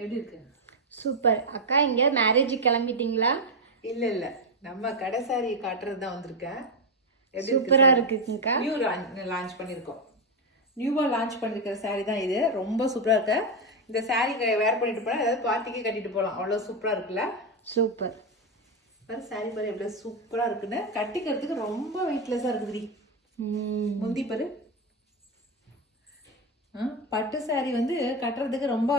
எப்படி இருக்கு? சூப்பர். அக்கா இங்க மேரேஜ் கிளம்பிட்டீங்களா? இல்ல நம்ம கடை சாரி காட்டுறது தான் வந்திருக்கேன். சூப்பரா இருக்குங்கக்கா. நியூ லான்ச் பண்ணிருக்கோம். நியூவா லான்ச் பண்ணிருக்கிற சாரி தான் இது. ரொம்ப சூப்பரா இருக்கு. இந்த சாரி வேர் பண்ணிட்டு போனா ஏதாவது பார்ட்டிக்கு கட்டிட்டு போகலாம். அவ்வளவு சூப்பரா இருக்குல்ல? சூப்பர். பாரு சாரி பாரு எவ்வளவு சூப்பரா இருக்குன்னு. கட்டிக்கிறதுக்கு ரொம்ப வெயிட்லெஸ்ஸா இருக்குதுடி. முந்தி பாரு. பட்டு சாரி வந்து கட்டுறதுக்கு ரொம்ப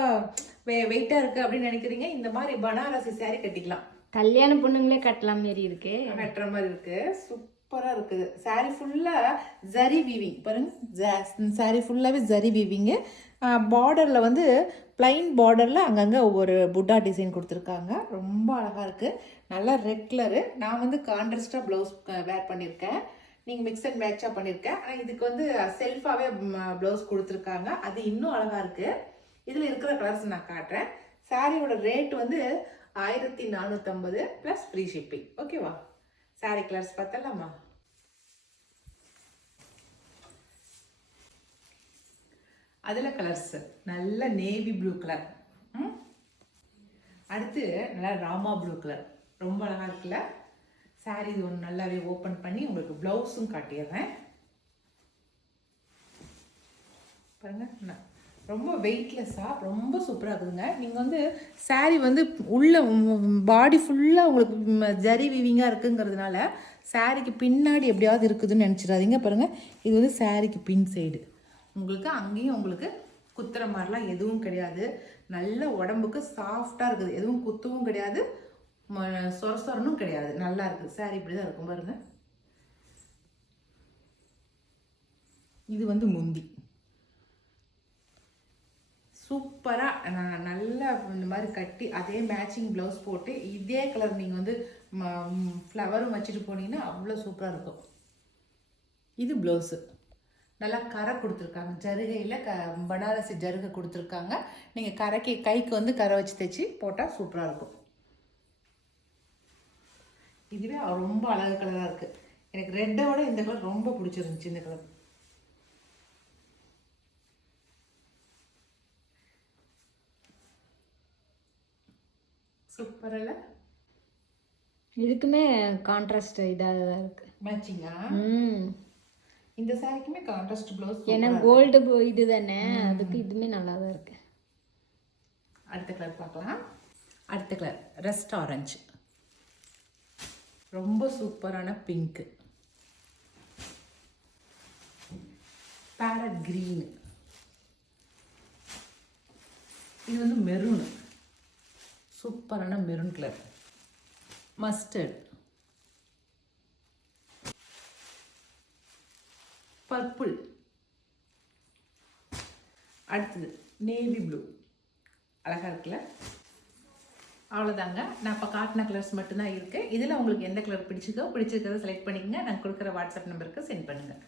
வெயிட்டா இருக்கு அப்படின்னு நினைக்கிறீங்க, இந்த மாதிரி பனாரசி சாரி கட்டிக்கலாம். கல்யாண பொண்ணுங்களே கட்டலாம் மாரி இருக்கு. கட்டுற மாதிரி இருக்கு. சூப்பரா இருக்குது. சாரி ஃபுல்லா ஜரி வீவிங் பாருங்க. சாரி ஃபுல்லாவே ஜரி வீவிங்கு. பார்டர்ல வந்து பிளைன் பார்டர்ல அங்கங்க ஒவ்வொரு புட்டா டிசைன் கொடுத்துருக்காங்க. ரொம்ப அழகா இருக்கு. நல்லா ரெட் கலரு. நான் வந்து கான்ட்ராஸ்டா பிளவுஸ் வேர் பண்ணியிருக்கேன். நீங்கள் மிக்ஸ் அண்ட் மேட்சாக பண்ணியிருக்கேன். ஆனால் இதுக்கு வந்து செல்ஃபாகவே ப்ளவுஸ் கொடுத்துருக்காங்க. அது இன்னும் அழகாக இருக்குது. இதில் இருக்கிற கலர்ஸ் நான் காட்டுறேன். சாரியோட ரேட் வந்து 1450 ப்ளஸ் ஃப்ரீ ஷிப்பிங். ஓகேவா? சாரி கலர்ஸ் பார்த்தலாமா? அதில் கலர்ஸ் நல்ல நேவி ப்ளூ கலர். அடுத்து நல்லா ராமா ப்ளூ கலர். ரொம்ப அழகாக இருக்குல்ல? சாரி இது ஒன்று நல்லாவே ஓப்பன் பண்ணி உங்களுக்கு ப்ளவுஸும் காட்டிடுறேன். பாருங்க, ரொம்ப வெயிட்லெஸ்ஸாக ரொம்ப சூப்பராக இருக்குதுங்க. நீங்கள் வந்து சாரி வந்து உள்ள பாடி ஃபுல்லாக உங்களுக்கு ஜரி வீவிங்காக இருக்குங்கிறதுனால சாரிக்கு பின்னாடி எப்படியாவது இருக்குதுன்னு நினச்சிடாதீங்க. பாருங்கள், இது வந்து சாரிக்கு பின் சைடு. உங்களுக்கு அங்கேயும் உங்களுக்கு குத்துற மாதிரிலாம் எதுவும் கிடையாது. நல்ல உடம்புக்கு சாஃப்டாக இருக்குது. எதுவும் குத்தவும் கிடையாது, சொரசொரனும் கிடையாது. நல்லா இருக்குது. சாரி இப்படி தான் இருக்கும் பாருங்க. இது வந்து முந்தி. சூப்பராக நல்லா இந்த மாதிரி கட்டி அதே மேட்சிங் ப்ளவுஸ் போட்டு இதே கலர் நீங்கள் வந்து ஃப்ளவரும் வச்சுட்டு போனீங்கன்னா அவ்வளோ சூப்பராக இருக்கும். இது ப்ளவுஸு. நல்லா கரை கொடுத்துருக்காங்க. ஜருகையில் பனாரசி ஜருகை கொடுத்துருக்காங்க. நீங்கள் கைக்கு வந்து கரை வச்சு தைச்சி போட்டால் சூப்பராக இருக்கும். இதுவே ரொம்ப அழகு கலராக இருக்குது. எனக்கு ரெட்டை விட இந்த கலர் ரொம்ப பிடிச்சிருந்துச்சு. இந்த கலர் சூப்பர் இல்லை? இதுக்குமே கான்ட்ராஸ்ட் இதாக தான் இருக்கு. மேட்சிங்கா? இந்த சாரிக்குமே கான்ட்ராஸ்ட் ப்ளவுஸ். ஏன்னா கோல்டு இது தானே, அதுக்கு இதுவுமே நல்லா தான் இருக்கு. அடுத்த கலர் பார்க்கலாம். அடுத்த கலர் ரெஸ்ட் ஆரஞ்சு. ரொம்ப சூப்பரான பிங்க்கு. Farad green. இது வந்து மெரூனு. சூப்பரான மெரூன் கலர். மஸ்டர்ட். பர்பிள். அடுத்தது நேவி ப்ளூ. அழகா இருக்குல்ல? அவ்வளோதாங்க. நான் இப்போ காட்டின கலர்ஸ் மட்டும்தான் இருக்குது. இதில் உங்களுக்கு எந்த கலர் பிடிச்சிருக்கிறத செலக்ட் பண்ணிக்கங்க. நான் கொடுக்குற வாட்ஸ்அப் நம்பருக்கு சென்ட் பண்ணுங்கள்.